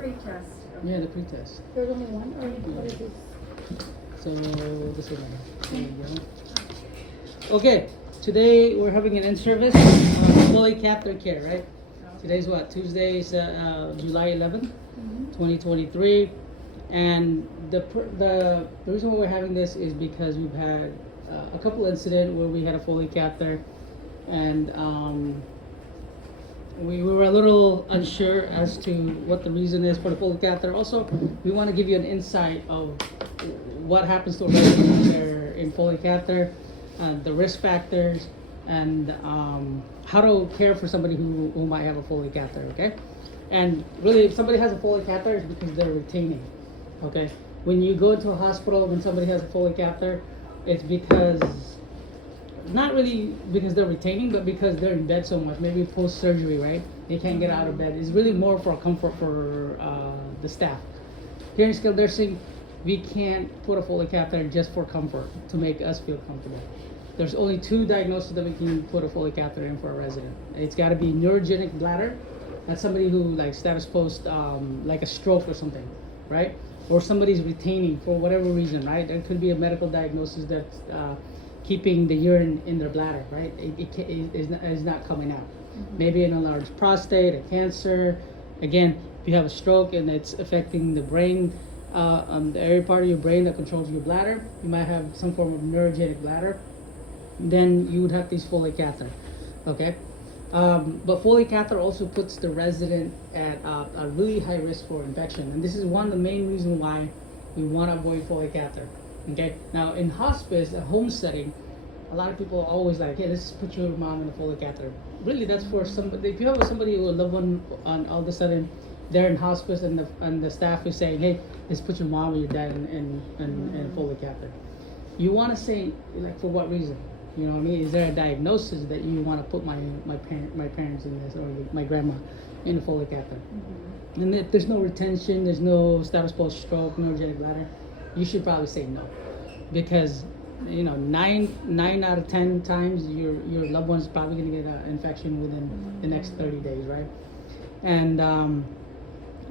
pre-test. Yeah, the pre-test. There's only one, or what is this? So this one. There you go. Okay, today we're having an in-service Foley catheter care, right? Today's what? Tuesday is July 11th, 2023, and the reason why we're having this is because we've had a couple incidents where we had a Foley catheter, and we were a little unsure as to what the reason is for the Foley catheter. Also, we want to give you an insight of what happens to a resident when they're in Foley catheter, the risk factors, and how to care for somebody who might have a Foley catheter, okay? And really, if somebody has a Foley catheter, it's because they're retaining, okay? When you go into a hospital, when somebody has a Foley catheter, it's because, not really because they're retaining, but because they're in bed so much, maybe post-surgery, right? They can't get out of bed. It's really more for comfort for the staff. Here in skilled nursing, we can't put a Foley catheter just for comfort, to make us feel comfortable. There's only two diagnoses that we can put a Foley catheter in for a resident. It's got to be neurogenic bladder. That's somebody who like status post, like a stroke or something, right? Or somebody's retaining for whatever reason, right? There could be a medical diagnosis that's keeping the urine in their bladder, right? It is not coming out. Maybe an enlarged prostate, a cancer. Again, if you have a stroke and it's affecting the brain, the area part of your brain that controls your bladder, you might have some form of neurogenic bladder. Then you would have these Foley catheter, okay? But Foley catheter also puts the resident at a really high risk for infection, and this is one of the main reasons why we want to avoid Foley catheter. Okay. Now in hospice, a home setting, a lot of people are always like, "Hey, let's put your mom in a Foley catheter." Really, that's for somebody. If you have somebody who a loved one, on all of a sudden they're in hospice, and the staff is saying, "Hey, let's put your mom or your dad in a Foley catheter." You want to say, like, for what reason? You know what I mean? Is there a diagnosis that you want to put my parents in this, or my grandma in a Foley catheter? And if there's no retention, there's no status post stroke, neurogenic bladder, you should probably say no, because you know 9 out of 10 times your loved one's probably going to get an infection within the next 30 days, right? And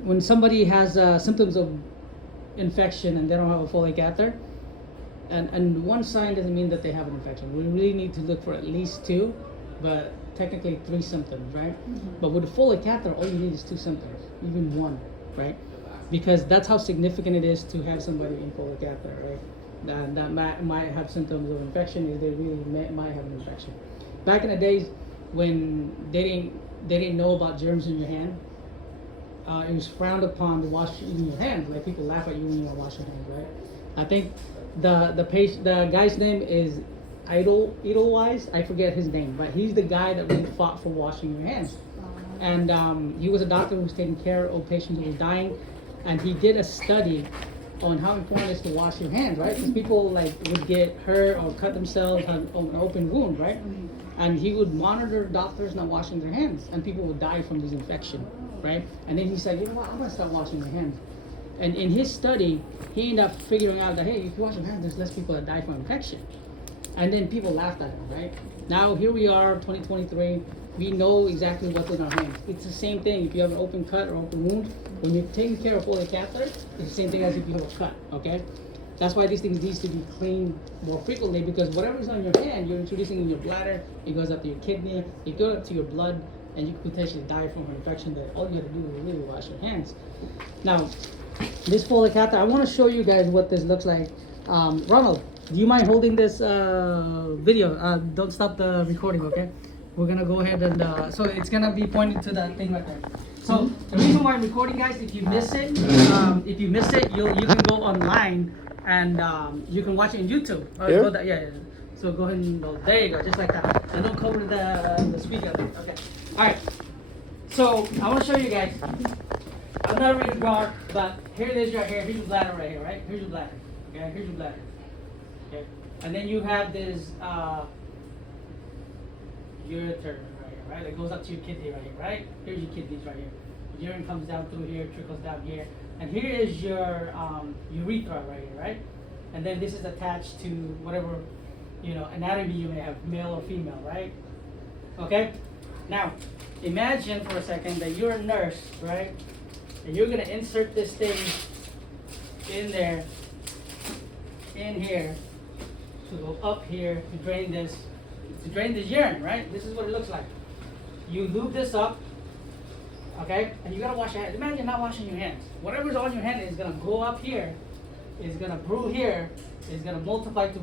when somebody has symptoms of infection and they don't have a Foley catheter, and one sign doesn't mean that they have an infection. We really need to look for at least 2, but technically 3 symptoms, right? But with a Foley catheter, all you need is 2 symptoms, even 1, right? Because that's how significant it is to have somebody in Foley catheter, right? That might have symptoms of infection, is they really might have an infection. Back in the days when they didn't know about germs in your hand, it was frowned upon to wash in your hands. Like, people laugh at you when you don't wash your hands, right? I think the guy's name is Edelweiss. I forget his name, but he's the guy that really fought for washing your hands. And he was a doctor who was taking care of patients who were dying, and he did a study on how important it is to wash your hands, right? Because people like would get hurt or cut themselves on an open wound, right? And he would monitor doctors not washing their hands, and people would die from this infection, right? And then he said, you know what, I'm gonna start washing my hands. And in his study, he ended up figuring out that, hey, if you wash your hands, there's less people that die from infection. And then people laughed at him, right? Now here we are, 2023. We know exactly what's in our hands. It's the same thing. If you have an open cut or open wound, when you're taking care of Foley catheter, it's the same thing as if you have a cut, okay? That's why these things need to be cleaned more frequently, because whatever's on your hand, you're introducing in your bladder, it goes up to your kidney, it goes up to your blood, and you could potentially die from an infection that all you have to do is really wash your hands. Now, this Foley catheter, I want to show you guys what this looks like. Ronald, do you mind holding this video? Don't stop the recording, okay? We're gonna go ahead and so it's gonna be pointing to that thing right there. So the reason why I'm recording, guys, if you miss it, you can go online and you can watch it on YouTube. Yeah. So go ahead and go. There you go, just like that. And don't cover the speaker. Okay. All right. So I want to show you guys. I'm not ready to draw, but here it is right here. Here's your bladder right here, right? Here's your bladder. Okay. Here's your bladder. Okay. And then you have this ureter right here, right? It goes up to your kidney right here, right? Here's your kidneys right here. Urine comes down through here, trickles down here, and here is your urethra right here, right? And then this is attached to whatever, you know, anatomy you may have, male or female, right? Okay. Now, imagine for a second that you're a nurse, right? and you're gonna insert this thing in there, in here, to go up here to drain this urine, right? This is what it looks like. You lube this up, okay, and you gotta wash your hands. Imagine not washing your hands. Whatever's on your hand is gonna go up here, is gonna brew here, is gonna multiply to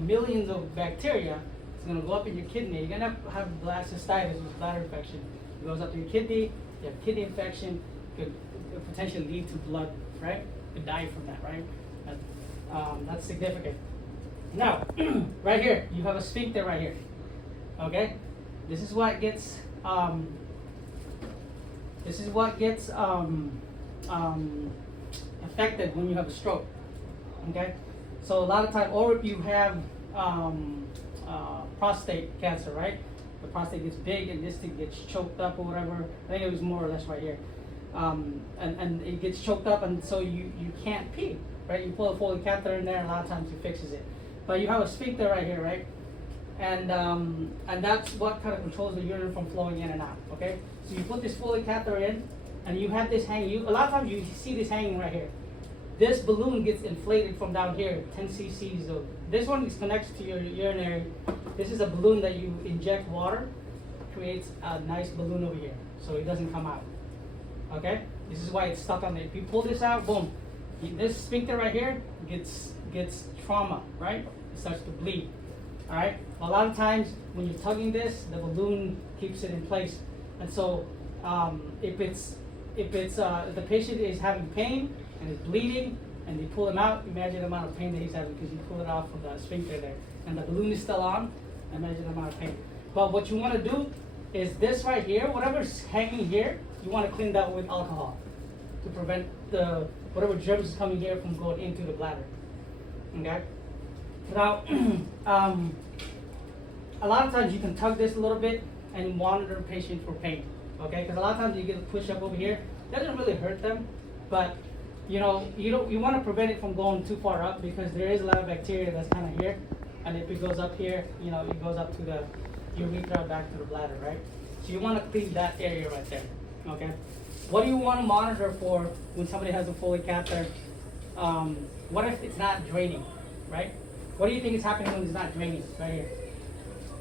millions of bacteria. It's gonna go up in your kidney. You're gonna have cystitis, which is bladder infection. It goes up to your kidney. You have kidney infection. Could potentially lead to blood, right? You could die from that, right? That's significant. Now, right here, you have a sphincter right here. Okay, this is what gets affected when you have a stroke. Okay, so a lot of time, or if you have prostate cancer, right? The prostate gets big and this thing gets choked up or whatever. I think it was more or less right here, and it gets choked up, and so you can't pee, right? You pull a Foley catheter in there, and a lot of times it fixes it. But you have a sphincter right here, right? And that's what kind of controls the urine from flowing in and out. Okay, so you put this Foley catheter in, and you have this hanging. A lot of times you see this hanging right here. This balloon gets inflated from down here, 10 cc's of. This one is connected to your urinary. This is a balloon that you inject water, creates a nice balloon over here, so it doesn't come out. Okay, this is why it's stuck on there. If you pull this out, boom, this sphincter right here gets trauma, right? It starts to bleed. All right. A lot of times when you're tugging this, the balloon keeps it in place, and so if the patient is having pain and is bleeding, and they pull him out, imagine the amount of pain that he's having because you pull it off from the sphincter there, and the balloon is still on. Imagine the amount of pain. But what you want to do is this right here, whatever's hanging here, you want to clean that with alcohol to prevent the whatever germs is coming here from going into the bladder. Okay. Now, a lot of times you can tug this a little bit and monitor the patient for pain. Okay, because a lot of times you get a push up over here. It doesn't really hurt them, but you want to prevent it from going too far up because there is a lot of bacteria that's kind of here, and if it goes up here, it goes up to the urethra back to the bladder, right? So you want to clean that area right there. Okay. What do you want to monitor for when somebody has a Foley catheter? What if it's not draining, right? What do you think is happening when it's not draining? Right here.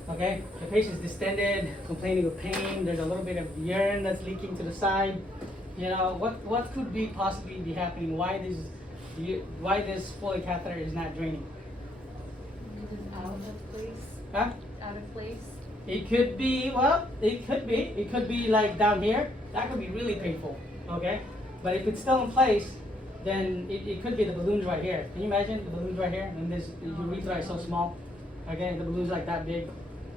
Okay, the patient's distended, complaining of pain. There's a little bit of urine that's leaking to the side. What could possibly be happening? Why this Foley catheter is not draining? Out of place. Huh? Out of place. It could be. Well, it could be. It could be like down here. That could be really painful. Okay, but if it's still in place, then it could be the balloons right here. Can you imagine the balloons right here? And this urethra is so small. Okay, the balloon's like that big.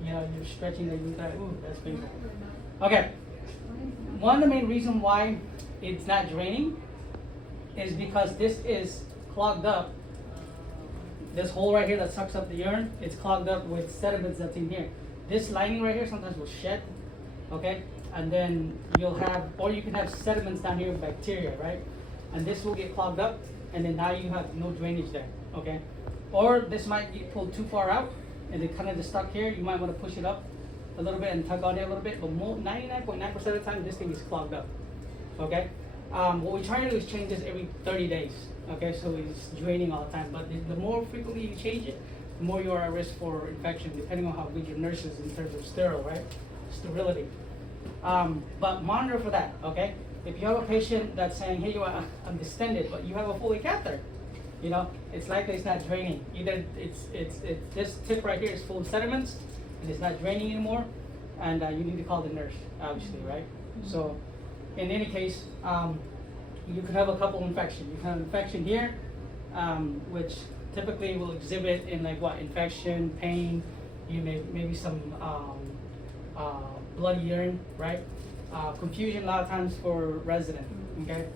You're stretching the urethra. Ooh, that's painful. Okay. One of the main reasons why it's not draining is because this is clogged up. This hole right here that sucks up the urine, it's clogged up with sediments that's in here. This lining right here sometimes will shed, okay? And then you can have sediments down here with bacteria, right? And this will get clogged up, and then now you have no drainage there, okay? Or this might get pulled too far out, and it kind of just stuck here. You might want to push it up a little bit and tug on it a little bit, but 99.9% of the time, this thing is clogged up, okay? What we try to do is change this every 30 days, okay? So it's draining all the time, but the more frequently you change it, the more you are at risk for infection, depending on how good your nurse is in terms of sterility. But monitor for that, okay? If you have a patient that's saying, hey, I'm distended, but you have a Foley catheter, it's likely it's not draining. Either it's this tip right here is full of sediments, and it's not draining anymore, and you need to call the nurse, obviously, right? So, in any case, you could have a couple infections. You can have an infection here, which typically will exhibit in infection, pain, maybe some bloody urine, right? Confusion a lot of times for resident, okay?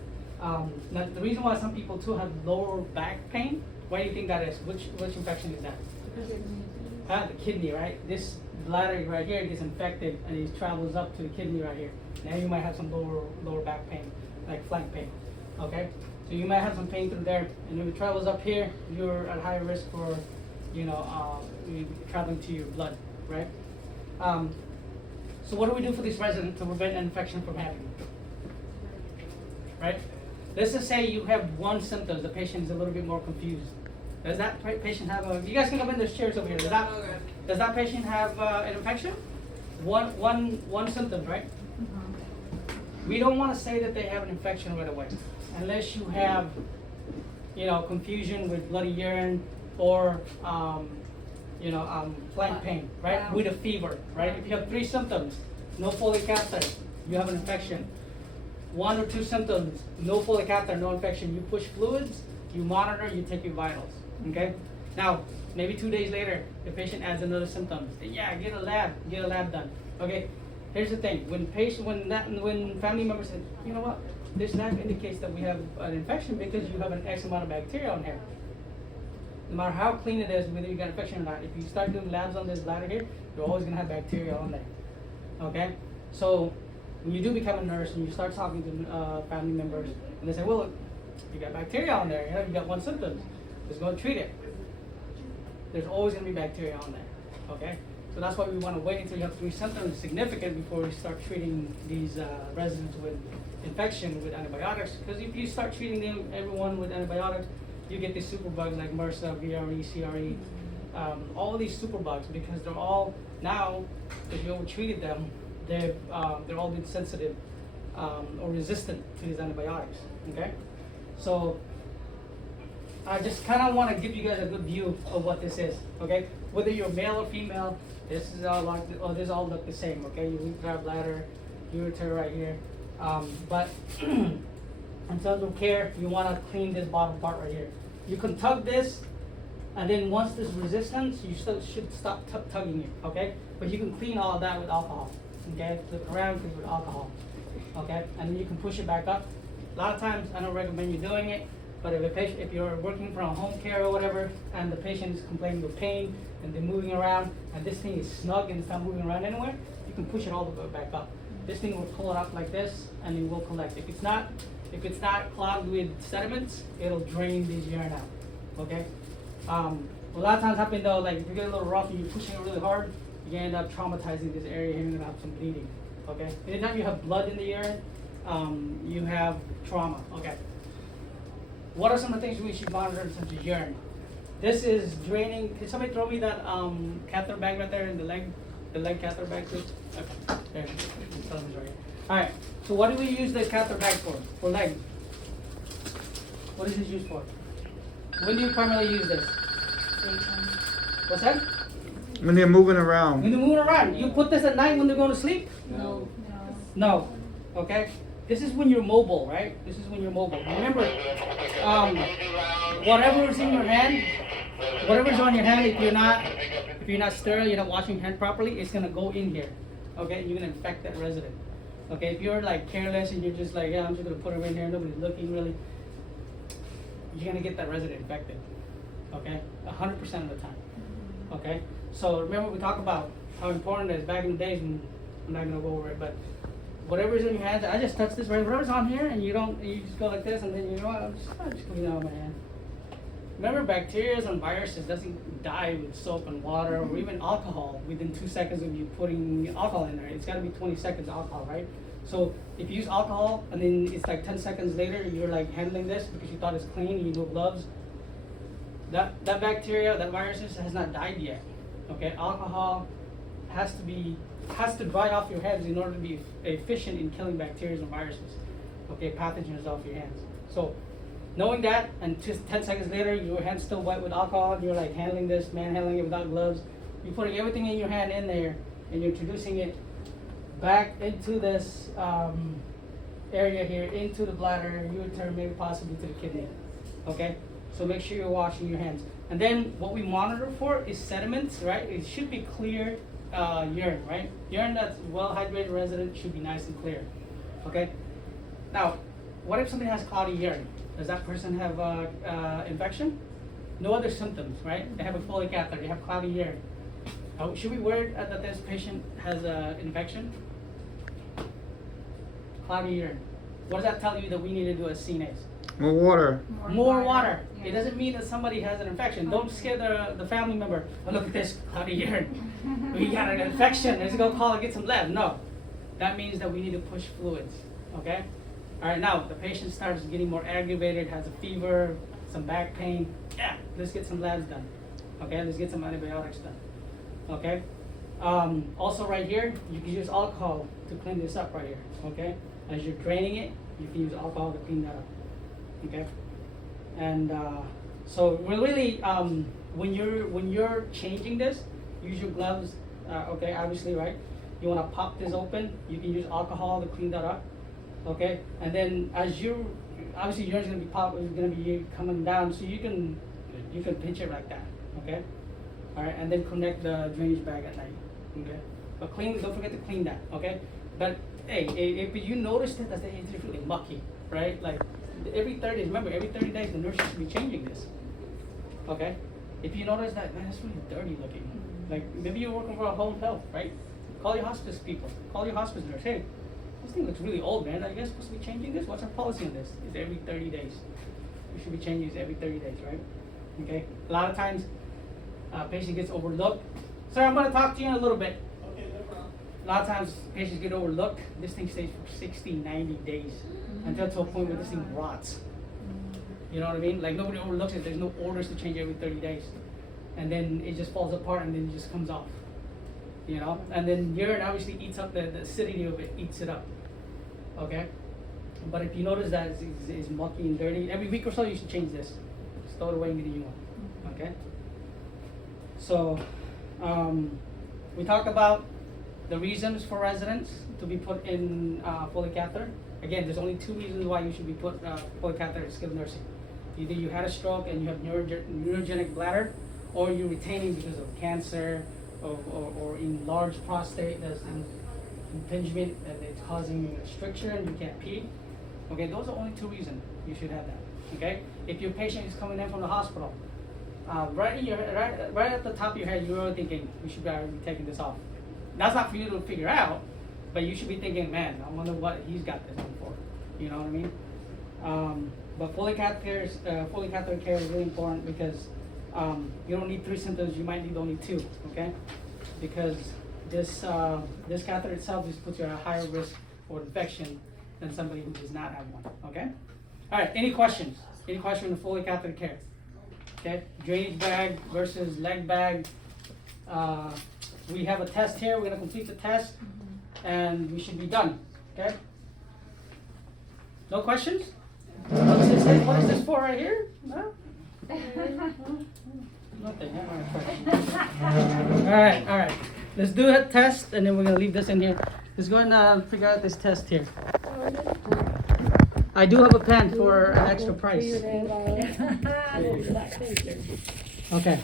Now the reason why some people too have lower back pain, why do you think that is? Which infection is that? The kidney, right? This bladder right here gets infected and it travels up to the kidney right here. Now you might have some lower back pain, like flank pain, okay? So you might have some pain through there, and if it travels up here, you're at higher risk for, traveling to your blood, right? So what do we do for these residents to prevent an infection from happening? right? Let's just say you have one symptom, the patient is a little bit more confused. Does that patient have you guys can come in, there's chairs over here. Does that patient have an infection? One symptom, right? We don't want to say that they have an infection right away, unless you have, confusion with bloody urine or, flank pain, right? Wow. With a fever, right? If you have 3 symptoms, no Foley catheter, you have an infection. 1 or 2 symptoms, no Foley catheter, no infection. You push fluids, you monitor, you take your vitals, okay? Now, maybe 2 days later, the patient adds another symptom. Yeah, get a lab done, okay? Here's the thing, when family members say, you know what, this lab indicates that we have an infection because you have an X amount of bacteria on here. No matter how clean it is, whether you got an infection or not, if you start doing labs on this bladder here, you're always gonna have bacteria on there, okay? So, when you do become a nurse and you start talking to family members, and they say, well, you got bacteria on there, you got 1 symptom, just go treat it. There's always gonna be bacteria on there, okay? So that's why we wanna wait until you have 3 symptoms significant before we start treating these residents with infection with antibiotics. Because if you start treating everyone with antibiotics, you get these superbugs like MRSA, VRE, CRE, all of these superbugs, because they're all now, if you treated them, they're all been sensitive or resistant to these antibiotics. Okay, so I just kind of want to give you guys a good view of what this is. Okay, whether you're male or female, this is all like, this all look the same. Okay, your bladder, ureter right here, but in terms of care, you want to clean this bottom part right here. You can tug this, and then once there's resistance, you still should stop tugging it, okay? But you can clean all of that with alcohol, okay? The parameters with alcohol, okay? And then you can push it back up. A lot of times, I don't recommend you doing it, but if you're working from home care or whatever, and the patient is complaining of pain, and they're moving around, and this thing is snug and it's not moving around anywhere, you can push it all the way back up. This thing will pull it up like this, and it will collect. If it's not clogged with sediments, it'll drain this urine out, okay? A lot of times happen though, like if you get a little rough and you're pushing it really hard, you end up traumatizing this area and you're gonna have some bleeding, okay? Anytime you have blood in the urine, you have trauma, okay? What are some of the things we should monitor in terms of urine? This is draining. Can somebody throw me that catheter bag right there in the leg catheter bag too? Okay, there, right here. All right, so what do we use the catheter bag for? For leg. What is this used for? When do you primarily use this? What's that? When they're moving around. When they're moving around. You put this at night when they're going to sleep? No. No. Okay? This is when you're mobile, right? This is when you're mobile. Remember, whatever is in your hand, whatever's on your hand, if you're not sterile, you're not washing your hand properly, it's gonna go in here. Okay? You're gonna infect that resident. Okay? If you're like careless and you're just like, yeah, I'm just gonna put it in here, nobody's looking really, you're gonna get that resident infected. Okay? 100% of the time. Okay? So remember we talked about how important it is back in the days, and I'm not gonna go over it, but whatever's in your hands, I just touch this, right? Whatever's on here, and you just go like this, and then you know what, I'm just clean out my hand. Remember, bacteria and viruses doesn't die with soap and water or even alcohol within 2 seconds of you putting alcohol in there. It's got to be 20 seconds alcohol, right? So if you use alcohol and then it's like 10 seconds later you're like handling this because you thought it's clean and you know gloves, that bacteria, that virus has not died yet. Okay, alcohol has to dry off your hands in order to be efficient in killing bacteria and viruses. Okay, pathogens off your hands. So knowing that, and just 10 seconds later, your hand's still wet with alcohol, you're like handling this, manhandling it without gloves. You're putting everything in your hand in there, and you're introducing it back into this area here, into the bladder, ureter, maybe possibly to the kidney. Okay? So make sure you're washing your hands. And then what we monitor for is sediments, right? It should be clear urine, right? Urine that's well hydrated resident should be nice and clear. Okay? Now, what if somebody has cloudy urine? Does that person have infection? No other symptoms, right? They have a Foley catheter, they have cloudy urine. Should we worry that this patient has an infection? Cloudy urine. What does that tell you that we need to do as CNAs? More water. More water. Yeah. It doesn't mean that somebody has an infection. Don't scare the family member. Oh, look at this cloudy urine. We got an infection. Let's go call and get some lab. No. That means that we need to push fluids. Okay? All right, now the patient starts getting more aggravated, has a fever, some back pain. Yeah, let's get some labs done. Okay, let's get some antibiotics done. Okay. Also, right here, you can use alcohol to clean this up right here. Okay, as you're draining it, you can use alcohol to clean that up. Okay, and so we're really when you're changing this, use your gloves. Okay, obviously, right? You want to pop this open. You can use alcohol to clean that up. Okay, and then as you obviously yours is gonna be coming down, so you can pinch it like that. Okay, all right, and then connect the drainage bag at night. Okay, but don't forget to clean that. Okay, but hey, if you notice that it's really mucky, right? Like every 30 days the nurse should be changing this. Okay, if you notice that, man, it's really dirty looking. Like maybe you're working for a home health, right? Call your hospice people. Call your hospice nurse. Hey, this thing looks really old, man. Are you guys supposed to be changing this? What's our policy on this? It's every 30 days. We should be changing this every 30 days, right? Okay. A lot of times, patient gets overlooked. Sir, I'm going to talk to you in a little bit. Okay, no problem. A lot of times, patients get overlooked. This thing stays for 60, 90 days until to a point where this thing rots. You know what I mean? Like nobody overlooks it. There's no orders to change every 30 days. And then it just falls apart and then it just comes off. You know? And then urine obviously eats up the acidity of it, eats it up. Okay? But if you notice that it's mucky and dirty, every week or so you should change this. Just throw it away and get a new one. Okay? So, we talked about the reasons for residents to be put in Foley catheter. Again, there's only 2 reasons why you should be put Foley catheter in skilled nursing. Either you had a stroke and you have neurogenic bladder, or you're retaining because of cancer or enlarged prostate that's an impingement and it's causing restriction and you can't pee. Okay, those are only 2 reasons you should have that. Okay, if your patient is coming in from the hospital, right at the top of your head, you're already thinking we should be taking this off. That's not for you to figure out, but you should be thinking, man, I wonder what he's got this on for. You know what I mean? But Foley catheter care is really important because you don't need 3 symptoms, you might need only 2, okay? Because this catheter itself just puts you at a higher risk for infection than somebody who does not have one, okay? All right, any questions? Any question on the Foley catheter care? Okay, drainage bag versus leg bag. We have a test here, we're gonna complete the test and we should be done, okay? No questions? What is this for right here? No? Nothing. All right. Let's do a test, and then we're gonna leave this in here. Let's go and figure out this test here. I do have a pen for an extra price. Okay.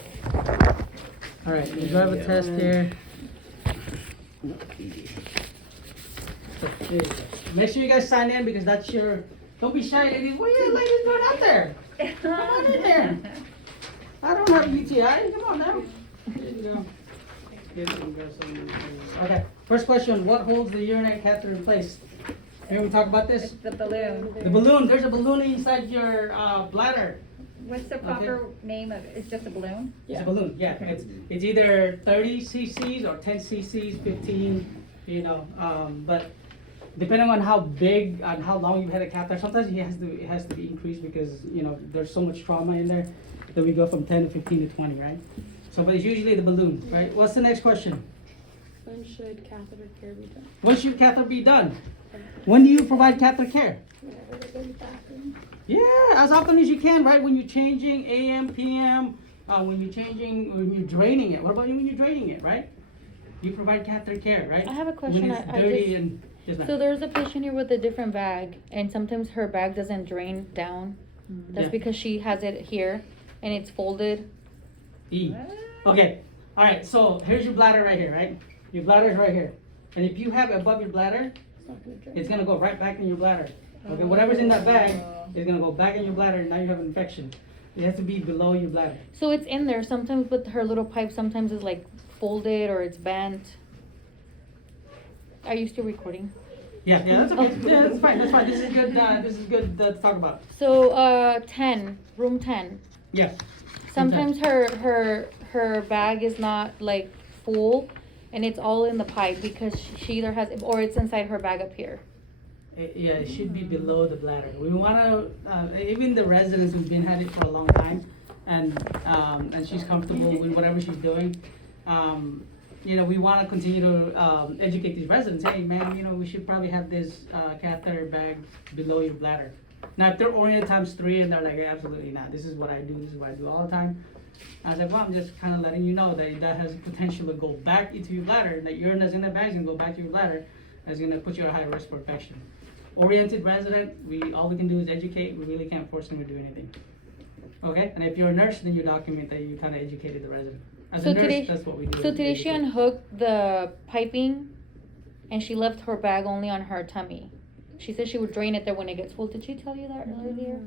All right. We do have a test here. Make sure you guys sign in because that's your. Don't be shy, ladies. What are you ladies doing out there? Come on in there. I don't have UTI. Come on now. There you go. Okay. First question: what holds the urinary catheter in place? Here we talk about this. The balloon. The balloon. There's a balloon inside your bladder. What's the proper name of it? It's just a balloon? It's a balloon. Yeah. It's either 30 cc's or 10 cc's, 15. You know, but depending on how big and how long you've had a catheter, sometimes it has to be increased because you know there's so much trauma in there that we go from 10 to 15 to 20, right? So, but it's usually the balloon, right? What's the next question? When should catheter care be done? When should catheter be done? When do you provide catheter care? Whenever they go to the bathroom. Yeah, as often as you can, right? When you're changing AM, PM, when you're draining it. What about when you're draining it, right? You provide catheter care, right? I have a question. When it's dirty and just So there's a patient here with a different bag, and sometimes her bag doesn't drain down. That's Yeah. because she has it here, and it's folded. E. Okay. All right. So here's your bladder right here, right? Your bladder is right here, and if you have it above your bladder, It's not gonna drain. it's gonna go right back in your bladder. Okay. Whatever's in that bag is gonna go back in your bladder, and now you have an infection. It has to be below your bladder. So it's in there. Sometimes with her little pipe, sometimes it's like folded or it's bent. Are you still recording? Yeah. That's okay. Yeah, that's fine. That's fine. This is good. This is good to talk about. So 10, room 10. Yeah. Sometimes her bag is not like full, and it's all in the pipe because she either has or it's inside her bag up here. Yeah, it should be below the bladder. We wanna, even the residents who've been had it for a long time, and she's comfortable with whatever she's doing. You know, we wanna continue to, educate these residents, hey man, you know, we should probably have this, catheter bag below your bladder. Now, if they're oriented times 3 and they're like, absolutely not, this is what I do all the time. I was like, well, I'm just kinda letting you know that has potential to go back into your bladder, that urine that's in that bag is gonna go back to your bladder, and it's gonna put you at high risk for infection. Oriented resident, all we can do is educate, we really can't force them to do anything. Okay, and if you're a nurse, then you document that you kinda educated the resident. As So a nurse, today- that's what we do. So is today she educate. unhooked the piping and she left her bag only on her tummy. She said she would drain it there when it gets full. Did she tell you that earlier?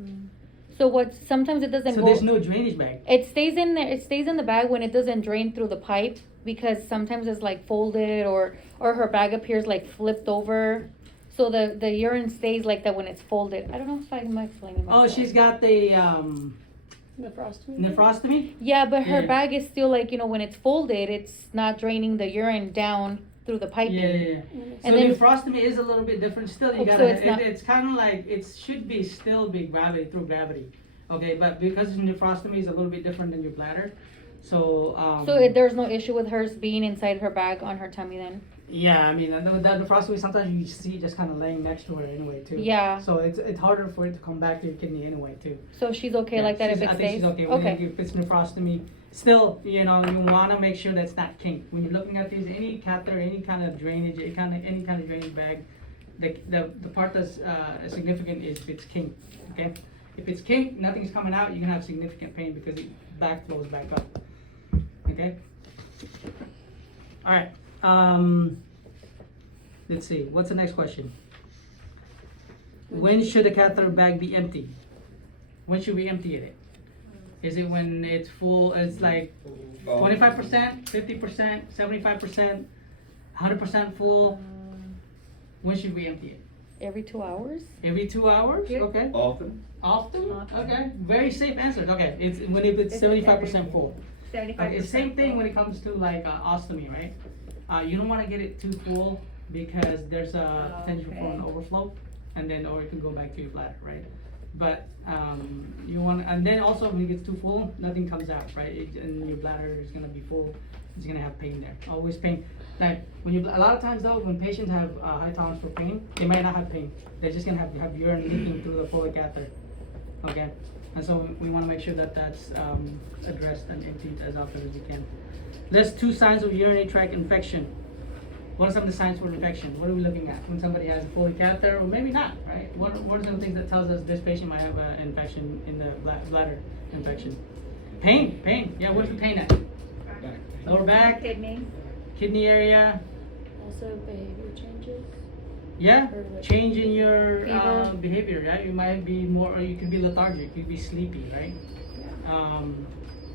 So what, sometimes it doesn't So go. there's no drainage bag. It stays in there, it stays in the bag when it doesn't drain through the pipe because sometimes it's like folded or her bag appears like flipped over. So the urine stays like that when it's folded. I don't know if I'm explaining myself. Oh, she's got the, Nephrostomy? nephrostomy? Yeah, but her Yeah. bag is still like, you know, when it's folded, it's not draining the urine down through the piping. Yeah. So And then- nephrostomy is a little bit different still. You Oh, so gotta, it's not- it's kinda like, it should be still be gravity, through gravity. Okay, but because nephrostomy is a little bit different than your bladder, so, There's no issue with hers being inside her bag on her tummy then? yeah, I mean, the nephrostomy, sometimes you see it just kinda laying next to her anyway too. Yeah. So it's harder for it to come back to your kidney anyway too. So she's okay Yeah, like that if she's- it I think stays? she's okay. Okay. If it's nephrostomy, still, you know, you wanna make sure that's not kinked. When you're looking at these, any catheter, any kind of drainage, any kind of drainage bag, the part that's, significant is if it's kinked, okay? If it's kinked, nothing's coming out, you're gonna have significant pain because it flows back up, okay? Alright, let's see, what's the next question? When should a catheter bag be empty? When should we empty it? Is it when it's full, it's like 25%, 50%, 75%, 100% full? When should we empty it? Every 2 hours? Every 2 hours? Yeah. Okay. Often? Often? Often. Okay. Very safe answers. Okay. It's when it's It's 75% full. 75%. It's same thing when it comes to like ostomy, right? You don't want to get it too full because there's a potential for an Okay. overflow, and then or it can go back to your bladder, right? But you want, and then also when it gets too full, nothing comes out, right? And your bladder is gonna be full. It's gonna have pain there. Always pain. Like when you, a lot of times though, when patients have high tolerance for pain, they might not have pain. They're just gonna have urine leaking through the Foley catheter. Okay, and so we want to make sure that that's addressed and emptied as often as you can. There's 2 signs of urinary tract infection. What are some of the signs for infection? What are we looking at when somebody has a Foley catheter, or maybe not, right? What are some things that tells us this patient might have an infection in the bladder infection? Pain. Yeah, where's the pain at? Lower back, kidney area. Also behavior changes. Yeah, Or like change in your fever. behavior, right? You might be more, or you could be lethargic, you could be sleepy, right?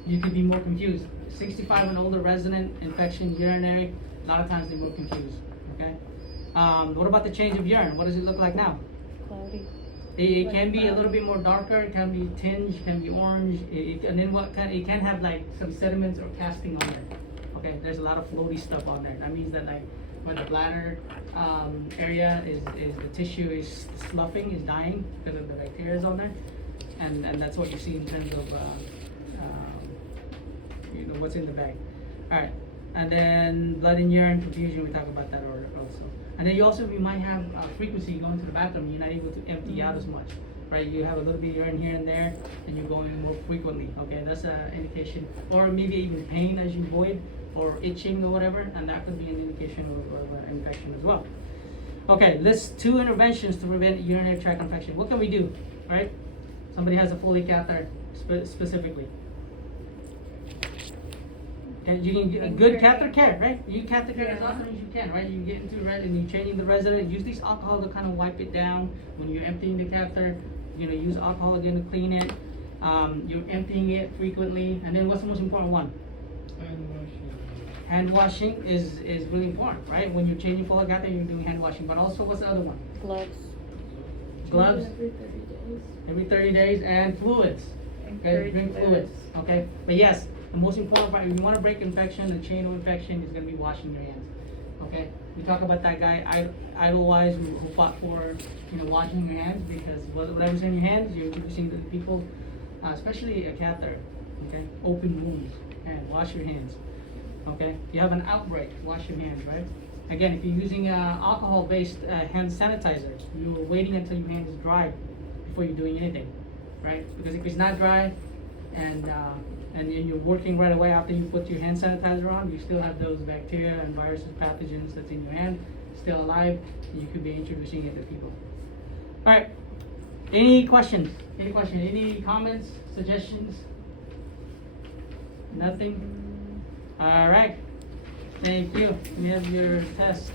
You could be more confused. 65 and older resident, infection, urinary, a lot of times they're more confused, okay? What about the change of urine? What does it look like now? Cloudy. It can be a little bit more darker, it can be tinged, it can be orange, and then it can have like some sediments or casting on there. Okay, there's a lot of floaty stuff on there. That means that like where the bladder area is the tissue is sloughing, is dying because of the bacteria is on there, and that's what you see in terms of you know what's in the bag. All right, and then blood and urine confusion. We talk about that also. And then you might have frequency going to the bathroom. You're not able to empty out as much, right? You have a little bit of urine here and there, and you're going more frequently. Okay, that's an indication, or maybe even pain as you void, or itching or whatever, and that could be an indication of an infection as well. Okay, list 2 interventions to prevent urinary tract infection. What can we do, right? Somebody has a Foley catheter specifically. And you can get a good catheter care, right? You catheter care as often as you can, right? You get into and you're changing the resident. Use this alcohol to kind of wipe it down when you're emptying the catheter. You're gonna use alcohol again to clean it. You're emptying it frequently, and then what's the most important one? Hand washing is really important, right? When you're changing Foley catheter, you're doing hand washing. But also, what's the other one? Gloves. Gloves Every 30 days. every 30 days, and fluids. Okay, drink fluids. Okay, but yes, the most important part, if you want to break infection, the chain of infection is going to be washing your hands. Okay, We talk about that guy idolized who fought for, washing your hands, because whatever's in your hands, you're introducing to the people, especially a catheter. Okay, open wounds, and wash your hands. Okay, you have an outbreak, wash your hands, right? Again, if you're using alcohol-based hand sanitizer, you're waiting until your hand is dry before you're doing anything, right? Because if it's not dry, and then you're working right away after you put your hand sanitizer on, you still have those bacteria and viruses, pathogens that's in your hand still alive, and you could be introducing it to people. All right. Any questions? Any questions? Any comments? Suggestions? Nothing? All right. Thank you. We have your test.